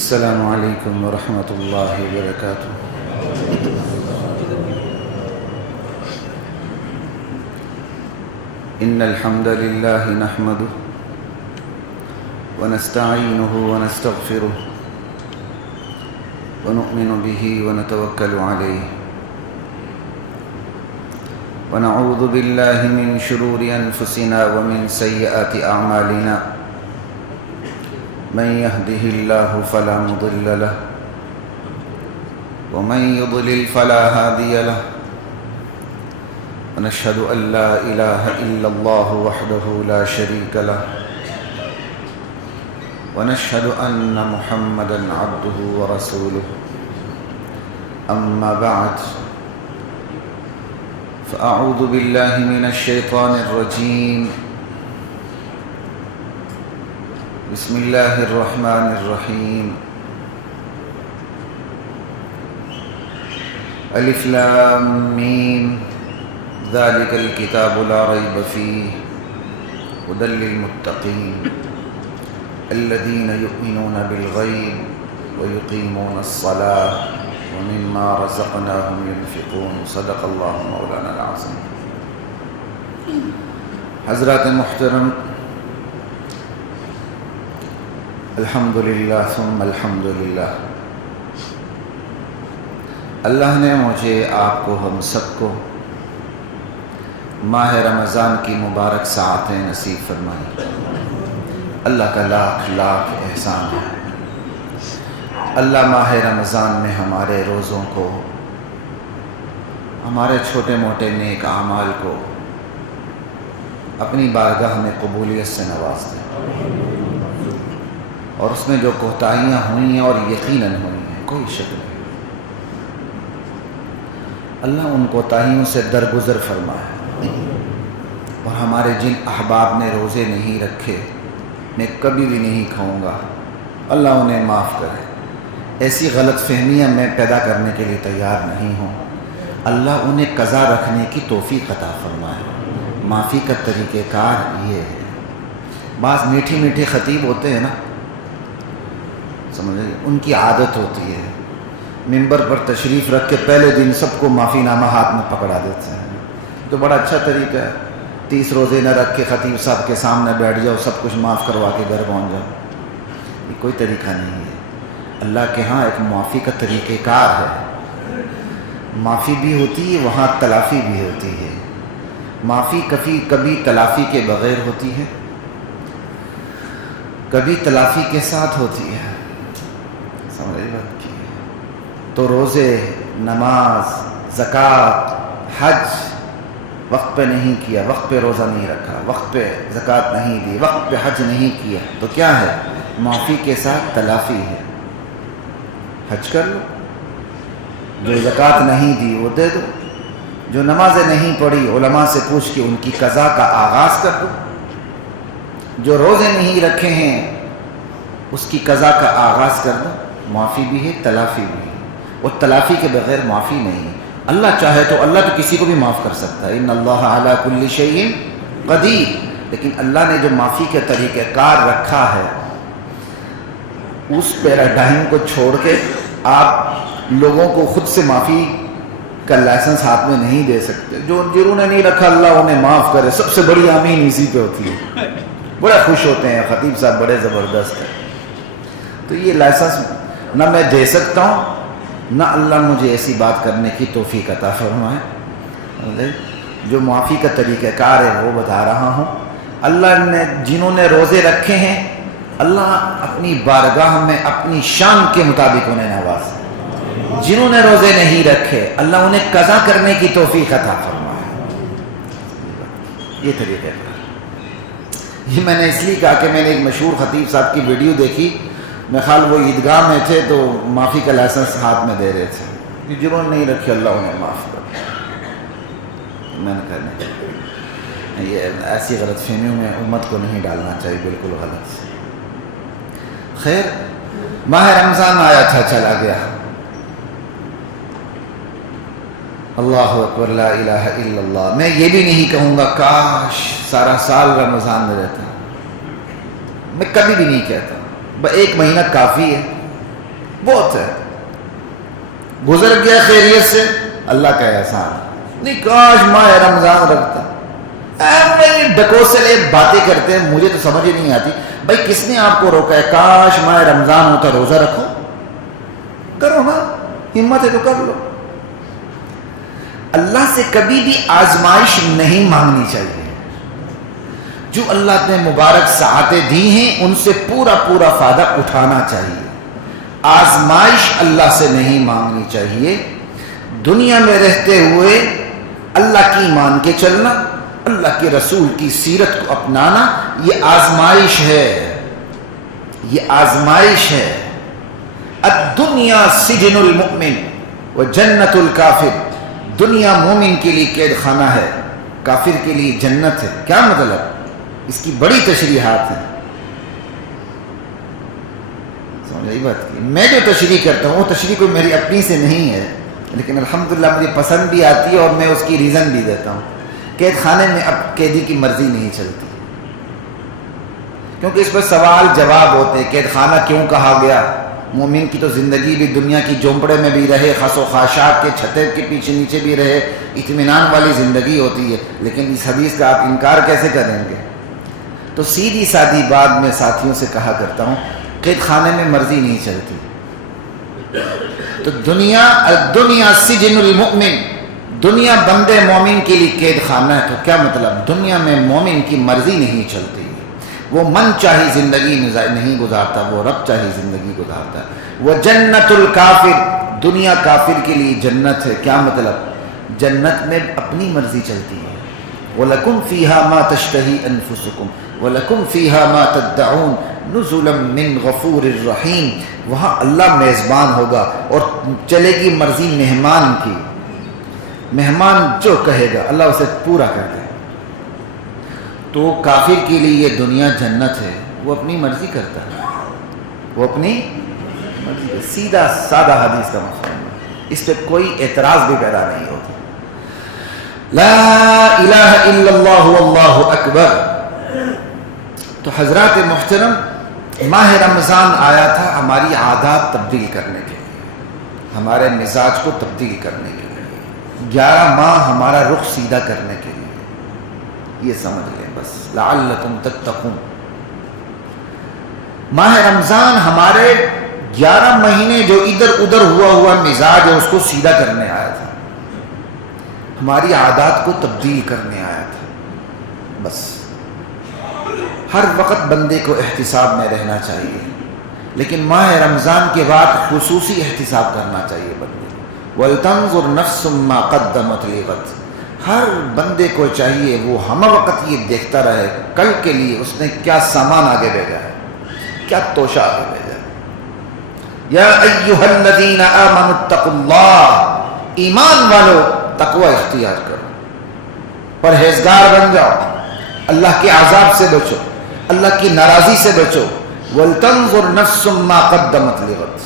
السلام عليكم ورحمة الله وبركاته. إن الحمد لله نحمده ونستعينه ونستغفره ونؤمن به ونتوكل عليه ونعوذ بالله من شرور أنفسنا ومن سيئات أعمالنا. من يهده الله فلا مضل له ومن يضلل فلا هادي له. ونشهد أن لا إله إلا الله وحده لا شريك له ونشهد أن محمدا عبده ورسوله. أما بعد فأعوذ بالله من الشيطان الرجيم. بسم الله الرحمن الرحيم. ألف لام ميم ذلك الكتاب لا ريب فيه هدى للمتقين الذين يؤمنون بالغيب ويقيمون الصلاة ومما رزقناهم ينفقون. صدق الله مولانا العظيم. حضرات محترم، الحمدللہ ثم الحمدللہ. اللہ نے مجھے، آپ کو، ہم سب کو ماہ رمضان کی مبارک ساعتیں نصیب فرمائی. اللہ کا لاکھ لاکھ احسان ہے. اللہ ماہ رمضان میں ہمارے روزوں کو، ہمارے چھوٹے موٹے نیک اعمال کو اپنی بارگاہ میں قبولیت سے نواز دے، اور اس میں جو کوتاہیاں ہوئی ہیں اور یقیناً ہوئی ہیں، کوئی شک نہیں، اللہ ان کوتاہیوں سے درگزر فرمائے. اور ہمارے جن احباب نے روزے نہیں رکھے، میں کبھی بھی نہیں کھاؤں گا، اللہ انہیں معاف کرے. ایسی غلط فہمیاں میں پیدا کرنے کے لیے تیار نہیں ہوں. اللہ انہیں قضا رکھنے کی توفیق عطا فرمائے. معافی کا طریقہ کار یہ ہے. بعض میٹھی میٹھے خطیب ہوتے ہیں نا، سمجھے، ان کی عادت ہوتی ہے منبر پر تشریف رکھ کے پہلے دن سب کو معافی نامہ ہاتھ میں پکڑا دیتے ہیں. تو بڑا اچھا طریقہ ہے. 30 روزے نہ رکھ کے خطیب صاحب کے سامنے بیٹھ جاؤ، سب کچھ معاف کروا کے گھر پہنچ جاؤ. یہ کوئی طریقہ نہیں ہے. اللہ کے ہاں ایک معافی کا طریقہ کار ہے. معافی بھی ہوتی ہے، وہاں تلافی بھی ہوتی ہے. معافی کبھی تلافی کے بغیر ہوتی ہے، کبھی تلافی کے ساتھ ہوتی ہے. سمجھ بات کی. تو روزے، نماز، زکوٰۃ، حج وقت پہ نہیں کیا، وقت پہ روزہ نہیں رکھا، وقت پہ زکوٰۃ نہیں دی، وقت پہ حج نہیں کیا، تو کیا ہے؟ معافی کے ساتھ تلافی ہے. حج کر لو، جو زکوٰۃ نہیں دی وہ دے دو، جو نمازیں نہیں پڑھی علماء سے پوچھ کے ان کی قضا کا آغاز کر دو، جو روزے نہیں رکھے ہیں اس کی قضا کا آغاز کر دو. معافی بھی ہے، تلافی بھی ہے. اور تلافی کے بغیر معافی نہیں. اللہ چاہے تو اللہ تو کسی کو بھی معاف کر سکتا ہے. ان اللہ علی کل شیء قدیر. لیکن اللہ نے جو معافی کے طریقہ کار رکھا ہے، اس پیراڈائم کو چھوڑ کے آپ لوگوں کو خود سے معافی کا لائسنس ہاتھ میں نہیں دے سکتے. جنہوں نے نہیں رکھا اللہ انہیں معاف کرے. سب سے بڑی آمین اسی پہ ہوتی ہے. بڑے خوش ہوتے ہیں خطیب صاحب، بڑے زبردست ہیں. تو یہ لائسنس نہ میں دے سکتا ہوں، نہ اللہ مجھے ایسی بات کرنے کی توفیق عطا فرمائے. جو معافی کا طریقہ کار ہے وہ بتا رہا ہوں. اللہ نے جنہوں نے روزے رکھے ہیں، اللہ اپنی بارگاہ میں اپنی شان کے مطابق انہیں نوازے. جنہوں نے روزے نہیں رکھے، اللہ انہیں قضا کرنے کی توفیق عطا فرمائے. یہ طریقہ کار. یہ میں نے اس لیے کہا کہ میں نے ایک مشہور خطیب صاحب کی ویڈیو دیکھی، میں خیال وہ عیدگاہ میں تھے تو معافی کا لائسنس ہاتھ میں دے رہے تھے کہ جنہوں نے نہیں رکھی اللہ انہیں معاف کر. میں نے کہا یہ ایسی غلط فہمیوں میں امت کو نہیں ڈالنا چاہیے، بالکل غلط. خیر، ماہ رمضان آیا تھا، چلا گیا. اللہ اکبر، لا الہ الا اللہ. میں یہ بھی نہیں کہوں گا کاش سارا سال رمضان میں رہتا، میں کبھی بھی نہیں کہتا. ایک مہینہ کافی ہے. بہت ہے. گزر گیا خیریت سے، اللہ کا احسان. نہیں کاش ماہ رمضان رکھتا. ڈکوسلے باتیں کرتے ہیں، مجھے تو سمجھ ہی نہیں آتی. بھائی کس نے آپ کو روکا ہے؟ کاش ماہ رمضان ہوتا روزہ رکھو. کرو نا، ہمت ہے تو کر لو. اللہ سے کبھی بھی آزمائش نہیں مانگنی چاہیے. جو اللہ نے مبارک ساعتیں دی ہیں ان سے پورا پورا فائدہ اٹھانا چاہیے. آزمائش اللہ سے نہیں مانگنی چاہیے. دنیا میں رہتے ہوئے اللہ کی مان کے چلنا، اللہ کے رسول کی سیرت کو اپنانا، یہ آزمائش ہے. یہ آزمائش ہے. الدنیا سجن المؤمن و جنت الکافر. دنیا مومن کے لیے قید خانہ ہے، کافر کے لیے جنت ہے. کیا مطلب؟ اس کی بڑی تشریحات ہیں. سمجھ آئی بات کی؟ میں جو تشریح کرتا ہوں وہ تشریح کوئی میری اپنی سے نہیں ہے، لیکن الحمدللہ مجھے پسند بھی آتی ہے اور میں اس کی ریزن بھی دیتا ہوں. قید خانے میں اب قیدی کی مرضی نہیں چلتی، کیونکہ اس پر سوال جواب ہوتے ہیں. قید خانہ کیوں کہا گیا؟ مومن کی تو زندگی بھی دنیا کی جھونپڑے میں بھی رہے، خس و خاشاک کے چھتے کے پیچھے نیچے بھی رہے، اطمینان والی زندگی ہوتی ہے. لیکن اس حدیث کا آپ انکار کیسے کریں گے؟ تو سیدھی سادی بات میں ساتھیوں سے کہا کرتا ہوں، قید خانے میں مرضی نہیں چلتی. تو دنیا سجن المؤمن، دنیا بندے مومن کے لیے قید خانہ ہے. تو کیا مطلب؟ دنیا میں مومن کی مرضی نہیں چلتی. وہ من چاہی زندگی نہیں گزارتا، وہ رب چاہی زندگی گزارتا ہے. وہ جنت الکافر، دنیا کافر کے لیے جنت ہے. کیا مطلب؟ جنت میں اپنی مرضی چلتی ہے. وَلَكُمْ فِيهَا مَا تَشْتَهِي أَنفُسُكُمْ وَلَكُمْ فِيهَا مَا تَدَّعُونَ نُزُلًا مِّن غَفُورٍ رَحِيمٍ. وہاں اللہ میزبان ہوگا اور چلے گی مرضی مہمان کی. مہمان جو کہے گا اللہ اسے پورا کر دے. تو کافر کے لیے یہ دنیا جنت ہے، وہ اپنی مرضی کرتا ہے، وہ اپنی مرضی. سیدھا سادہ حدیث کا مفہوم ہے، اس پہ کوئی اعتراض بھی پیدا نہیں ہوتا. لا الہ الا اللہ واللہ اکبر. تو حضرات محترم، ماہ رمضان آیا تھا ہماری عادات تبدیل کرنے کے لیے، ہمارے مزاج کو تبدیل کرنے کے لیے، 11 ماہ ہمارا رخ سیدھا کرنے کے لیے. یہ سمجھ لیں بس، لعلکم تتقون. ماہ رمضان ہمارے 11 مہینے جو ادھر ادھر ہوا مزاج ہے اس کو سیدھا کرنے آیا تھا، ہماری عادات کو تبدیل کرنے آیا تھا. بس ہر وقت بندے کو احتساب میں رہنا چاہیے، لیکن ماہ رمضان کے بعد خصوصی احتساب کرنا چاہیے بندے کو. وَلْتَنْظُرْ نَفْسٌ مَّا قَدَّمَتْ لِغَدٍ. ہر بندے کو چاہیے وہ ہم وقت یہ دیکھتا رہے کل کے لیے اس نے کیا سامان آگے بھیجا ہے، کیا توشہ آگے بھیجا ہے. یا ایھا الذین آمنوا اتقوا اللہ. ایمان والو تقوی اختیار کرو، پرہیزگار بن جاؤ، اللہ کے عذاب سے بچو، اللہ کی ناراضی سے بچو. وَلْتَنْظُرْ نَفْسٌ مَّا قَدَّمَتْ لِغَدٍ.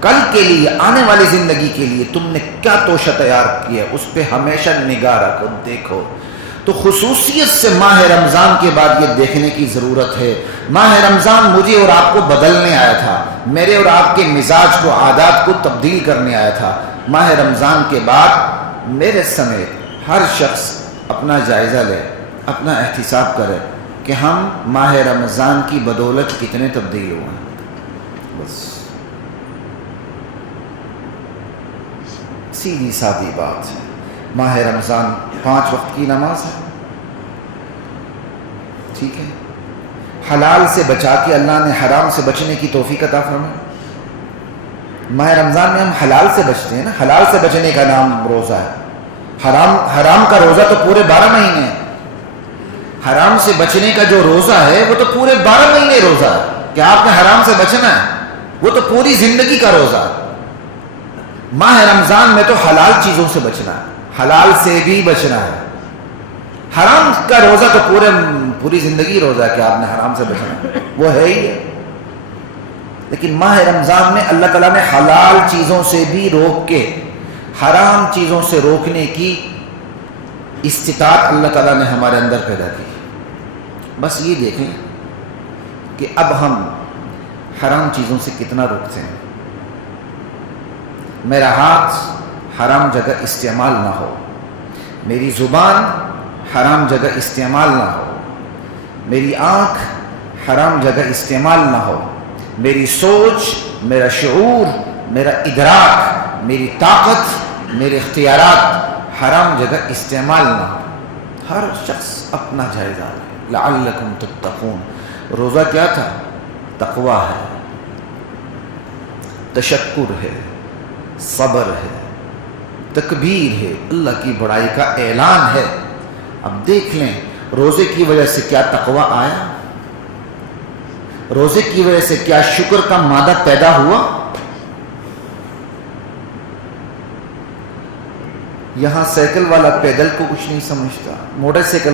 کل کے لیے، آنے والی زندگی کے لیے تم نے کیا توشہ تیار کیا، اس پہ ہمیشہ نگاہ رکھو، دیکھو. تو خصوصیت سے ماہ رمضان کے بعد یہ دیکھنے کی ضرورت ہے. ماہ رمضان مجھے اور آپ کو بدلنے آیا تھا، میرے اور آپ کے مزاج کو، عادات کو تبدیل کرنے آیا تھا. ماہ رمضان کے بعد میرے سمیت ہر شخص اپنا جائزہ لے، اپنا احتساب کرے کہ ہم ماہ رمضان کی بدولت کتنے تبدیل ہوئے ہیں. بس سیدھی سادی بات ہے. ماہ رمضان 5 وقت کی نماز ہے، ٹھیک ہے. حلال سے بچا کے اللہ نے حرام سے بچنے کی توفیق عطا فرمائے. ماہ رمضان میں ہم حلال سے بچتے ہیں نا، حلال سے بچنے کا نام روزہ ہے. حرام کا روزہ تو پورے 12 مہینے ہے. حرام سے بچنے کا جو روزہ ہے وہ تو پورے 12 مہینے روزہ ہے کہ آپ نے حرام سے بچنا ہے، وہ تو پوری زندگی کا روزہ ہے. ماہ رمضان میں تو حلال چیزوں سے بچنا ہے، حلال سے بھی بچنا ہے. حرام کا روزہ تو پوری زندگی روزہ ہے کہ آپ نے حرام سے بچنا ہے، وہ ہے ہی ہے. لیکن ماہ رمضان میں اللہ تعالیٰ نے حلال چیزوں سے بھی روک کے حرام چیزوں سے روکنے کی استطاعت اللہ تعالیٰ نے ہمارے اندر پیدا کی. بس یہ دیکھیں کہ اب ہم حرام چیزوں سے کتنا روکتے ہیں. میرا ہاتھ حرام جگہ استعمال نہ ہو، میری زبان حرام جگہ استعمال نہ ہو، میری آنکھ حرام جگہ استعمال نہ ہو، میری سوچ، میرا شعور، میرا ادراک، میری طاقت، میرے اختیارات حرام جگہ استعمال نہ ہو. ہر شخص اپنا جائزہ لے. لعلکم تتقون. روزہ کیا تھا؟ تقویٰ ہے، تشکر ہے، صبر ہے، تکبیر ہے، اللہ کی بڑائی کا اعلان ہے. اب دیکھ لیں روزے کی وجہ سے کیا تقویٰ آیا، روزے کی وجہ سے کیا شکر کا مادہ پیدا ہوا. یہاں سائیکل والا پیدل کو کچھ نہیں سمجھتا، موٹر سائیکل